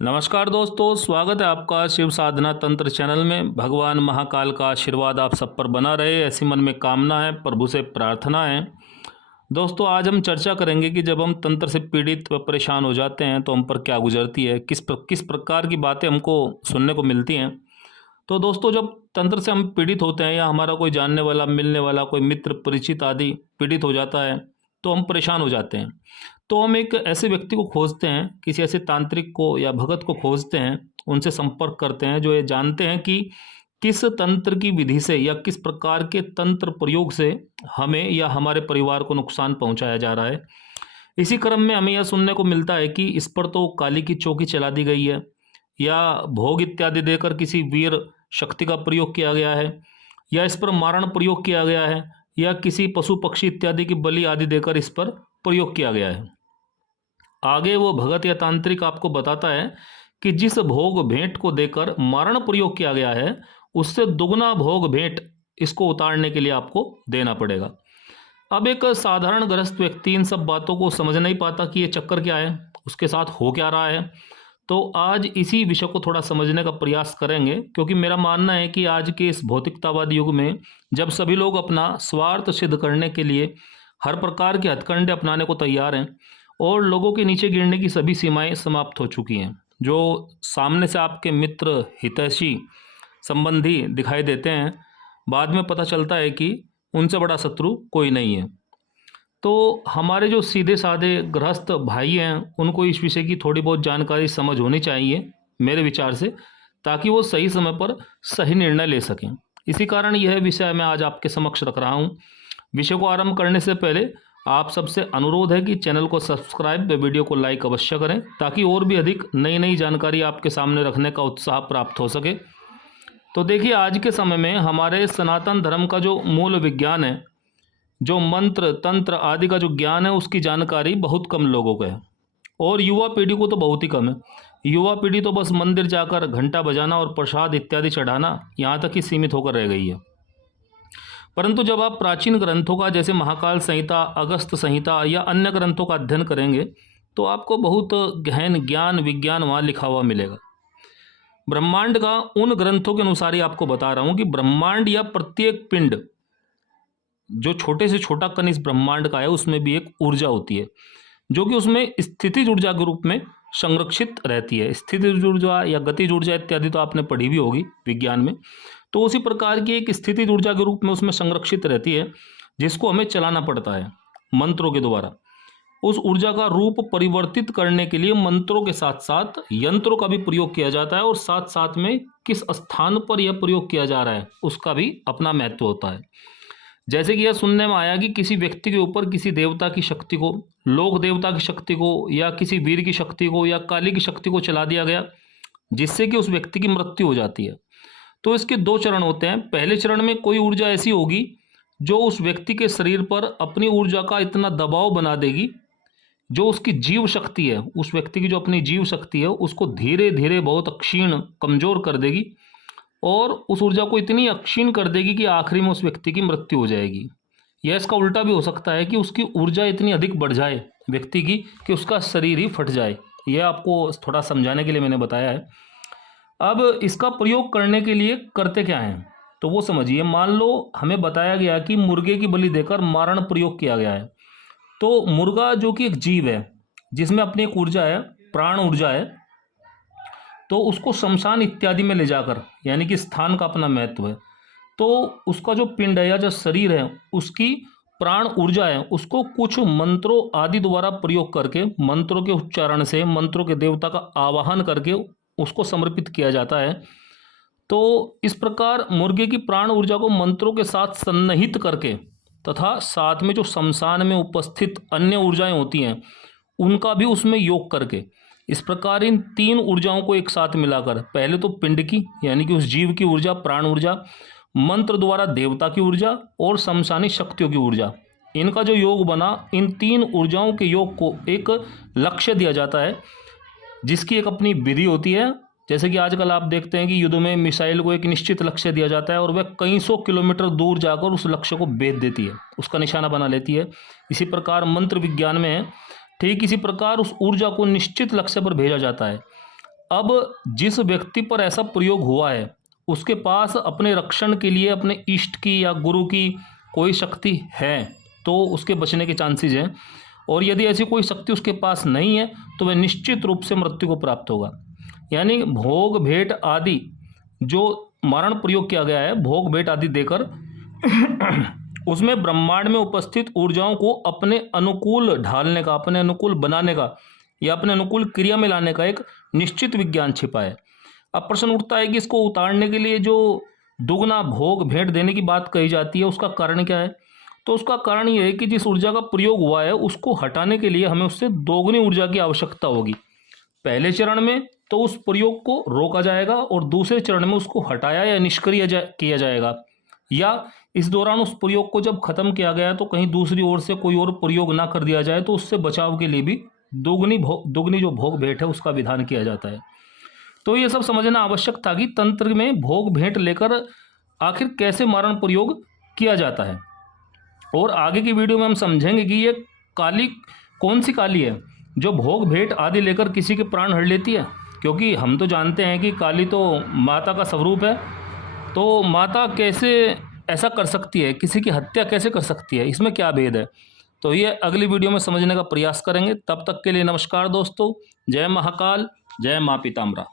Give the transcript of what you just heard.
नमस्कार दोस्तों, स्वागत है आपका शिव साधना तंत्र चैनल में। भगवान महाकाल का आशीर्वाद आप सब पर बना रहे, ऐसी मन में कामना है, प्रभु से प्रार्थना है। दोस्तों, आज हम चर्चा करेंगे कि जब हम तंत्र से पीड़ित व परेशान हो जाते हैं तो हम पर क्या गुजरती है, किस प्रकार की बातें हमको सुनने को मिलती हैं। तो दोस्तों, जब तंत्र से हम पीड़ित होते हैं या हमारा कोई जानने वाला, मिलने वाला, कोई मित्र, परिचित आदि पीड़ित हो जाता है तो हम परेशान हो जाते हैं। तो हम एक ऐसे व्यक्ति को खोजते हैं, किसी ऐसे तांत्रिक को या भगत को खोजते हैं, उनसे संपर्क करते हैं जो ये जानते हैं कि किस तंत्र की विधि से या किस प्रकार के तंत्र प्रयोग से हमें या हमारे परिवार को नुकसान पहुंचाया जा रहा है। इसी क्रम में हमें यह सुनने को मिलता है कि इस पर तो काली की चौकी चला दी गई है, या भोग इत्यादि देकर किसी वीर शक्ति का प्रयोग किया गया है, या इस पर मारण प्रयोग किया गया है, या किसी पशु पक्षी इत्यादि की बलि आदि देकर इस पर प्रयोग किया गया है। आगे वो भगत या तांत्रिक आपको बताता है कि जिस भोग भेंट को देकर मारण प्रयोग किया गया है, उससे दुगना भोग भेंट इसको उतारने के लिए आपको देना पड़ेगा। अब एक साधारण गृहस्थ व्यक्ति इन सब बातों को समझ नहीं पाता कि ये चक्कर क्या है, उसके साथ हो क्या रहा है। तो आज इसी विषय को थोड़ा समझने का प्रयास करेंगे, क्योंकि मेरा मानना है कि आज के इस भौतिकतावादी युग में जब सभी लोग अपना स्वार्थ सिद्ध करने के लिए हर प्रकार के हथकंडे अपनाने को तैयार हैं और लोगों के नीचे गिरने की सभी सीमाएं समाप्त हो चुकी हैं, जो सामने से आपके मित्र, हितैषी, संबंधी दिखाई देते हैं, बाद में पता चलता है कि उनसे बड़ा शत्रु कोई नहीं है। तो हमारे जो सीधे साधे गृहस्थ भाई हैं, उनको इस विषय की थोड़ी बहुत जानकारी समझ होनी चाहिए मेरे विचार से, ताकि वो सही समय पर सही निर्णय ले सकें। इसी कारण यह विषय मैं आज आपके समक्ष रख रहा हूँ। विषय को आरंभ करने से पहले आप सबसे अनुरोध है कि चैनल को सब्सक्राइब व वीडियो को लाइक अवश्य करें, ताकि और भी अधिक नई नई जानकारी आपके सामने रखने का उत्साह प्राप्त हो सके। तो देखिए, आज के समय में हमारे सनातन धर्म का जो मूल विज्ञान है, जो मंत्र तंत्र आदि का जो ज्ञान है, उसकी जानकारी बहुत कम लोगों को है, और युवा पीढ़ी को तो बहुत ही कम है। युवा पीढ़ी तो बस मंदिर जाकर घंटा बजाना और प्रसाद इत्यादि चढ़ाना, यहाँ तक ही सीमित होकर रह गई है। परंतु जब आप प्राचीन ग्रंथों का, जैसे महाकाल संहिता, अगस्त संहिता या अन्य ग्रंथों का अध्ययन करेंगे, तो आपको बहुत गहन ज्ञान विज्ञान वहाँ लिखा हुआ मिलेगा। ब्रह्मांड का उन ग्रंथों के अनुसार ही आपको बता रहा हूँ कि ब्रह्मांड या प्रत्येक पिंड, जो छोटे से छोटा कण इस ब्रह्मांड का है, उसमें भी एक ऊर्जा होती है, जो कि उसमें स्थितिज ऊर्जा के रूप में संरक्षित रहती है। स्थितिज ऊर्जा या गतिज ऊर्जा इत्यादि तो आपने पढ़ी भी होगी विज्ञान में। तो उसी प्रकार की एक स्थितिज ऊर्जा के रूप में उसमें संरक्षित रहती है, जिसको हमें चलाना पड़ता है मंत्रों के द्वारा। उस ऊर्जा का रूप परिवर्तित करने के लिए मंत्रों के साथ साथ यंत्रों का भी प्रयोग किया जाता है, और साथ साथ में किस स्थान पर यह प्रयोग किया जा रहा है उसका भी अपना महत्व होता है। जैसे कि यह सुनने में आया कि किसी व्यक्ति के ऊपर किसी देवता की शक्ति को, लोक देवता की शक्ति को, या किसी वीर की शक्ति को, या काली की शक्ति को चला दिया गया, जिससे कि उस व्यक्ति की मृत्यु हो जाती है। तो इसके दो चरण होते हैं। पहले चरण में कोई ऊर्जा ऐसी होगी जो उस व्यक्ति के शरीर पर अपनी ऊर्जा का इतना दबाव बना देगी, जो उसकी जीव शक्ति है, उस व्यक्ति की जो अपनी जीव शक्ति है, उसको धीरे धीरे बहुत क्षीण, कमजोर कर देगी, और उस ऊर्जा को इतनी अक्षीण कर देगी कि आखिरी में उस व्यक्ति की मृत्यु हो जाएगी। यह इसका उल्टा भी हो सकता है कि उसकी ऊर्जा इतनी अधिक बढ़ जाए व्यक्ति की कि उसका शरीर ही फट जाए। यह आपको थोड़ा समझाने के लिए मैंने बताया है। अब इसका प्रयोग करने के लिए करते क्या हैं, तो वो समझिए। मान लो हमें बताया गया कि मुर्गे की बलि देकर मारण प्रयोग किया गया है। तो मुर्गा जो कि एक जीव है, जिसमें अपनी एक ऊर्जा है, प्राण ऊर्जा है, तो उसको शमशान इत्यादि में ले जाकर, यानी कि स्थान का अपना महत्व है, तो उसका जो पिंड है या जो शरीर है, उसकी प्राण ऊर्जा है, उसको कुछ मंत्रों आदि द्वारा प्रयोग करके, मंत्रों के उच्चारण से, मंत्रों के देवता का आवाहन करके उसको समर्पित किया जाता है। तो इस प्रकार मुर्गे की प्राण ऊर्जा को मंत्रों के साथ सन्निहित करके, तथा साथ में जो शमशान में उपस्थित अन्य ऊर्जाएं होती हैं, उनका भी उसमें योग करके, इस प्रकार इन तीन ऊर्जाओं को एक साथ मिलाकर, पहले तो पिंड की यानी कि उस जीव की ऊर्जा, प्राण ऊर्जा, मंत्र द्वारा देवता की ऊर्जा और शमशानी शक्तियों की ऊर्जा, इनका जो योग बना, इन तीन ऊर्जाओं के योग को एक लक्ष्य दिया जाता है, जिसकी एक अपनी विधि होती है। जैसे कि आजकल आप देखते हैं कि युद्ध में मिसाइल को एक निश्चित लक्ष्य दिया जाता है और वह कई सौ किलोमीटर दूर जाकर उस लक्ष्य को भेद देती है, उसका निशाना बना लेती है। इसी प्रकार मंत्र विज्ञान में है, ठीक इसी प्रकार उस ऊर्जा को निश्चित लक्ष्य पर भेजा जाता है। अब जिस व्यक्ति पर ऐसा प्रयोग हुआ है उसके पास अपने रक्षण के लिए अपने इष्ट की या गुरु की कोई शक्ति है तो उसके बचने के चांसेस हैं, और यदि ऐसी कोई शक्ति उसके पास नहीं है तो वह निश्चित रूप से मृत्यु को प्राप्त होगा। यानी भोग भेंट आदि जो मारण प्रयोग किया गया है, भोग भेंट आदि देकर उसमें ब्रह्मांड में उपस्थित ऊर्जाओं को अपने अनुकूल ढालने का, अपने अनुकूल बनाने का या अपने अनुकूल क्रिया में लाने का एक निश्चित विज्ञान छिपा है। अब प्रश्न उठता है कि इसको उतारने के लिए जो दुगना भोग भेंट देने की बात कही जाती है उसका कारण क्या है? तो उसका कारण ये है कि जिस ऊर्जा का प्रयोग हुआ है उसको हटाने के लिए हमें उससे दोगुनी ऊर्जा की आवश्यकता होगी। पहले चरण में तो उस प्रयोग को रोका जाएगा और दूसरे चरण में उसको हटाया या निष्क्रिय किया जाएगा, या इस दौरान उस प्रयोग को जब खत्म किया गया तो कहीं दूसरी ओर से कोई और प्रयोग ना कर दिया जाए तो उससे बचाव के लिए भी दुगनी जो भोग भेंट है उसका विधान किया जाता है। तो ये सब समझना आवश्यक था कि तंत्र में भोग भेंट लेकर आखिर कैसे मारण प्रयोग किया जाता है, और आगे की वीडियो में हम समझेंगे कि ये काली कौन सी काली है जो भोग भेंट आदि लेकर किसी के प्राण हर लेती है। क्योंकि हम तो जानते हैं कि काली तो माता का स्वरूप है, तो माता कैसे ऐसा कर सकती है, किसी की हत्या कैसे कर सकती है, इसमें क्या भेद है? तो ये अगली वीडियो में समझने का प्रयास करेंगे। तब तक के लिए नमस्कार दोस्तों, जय महाकाल, जय माँ पीताम्बरा।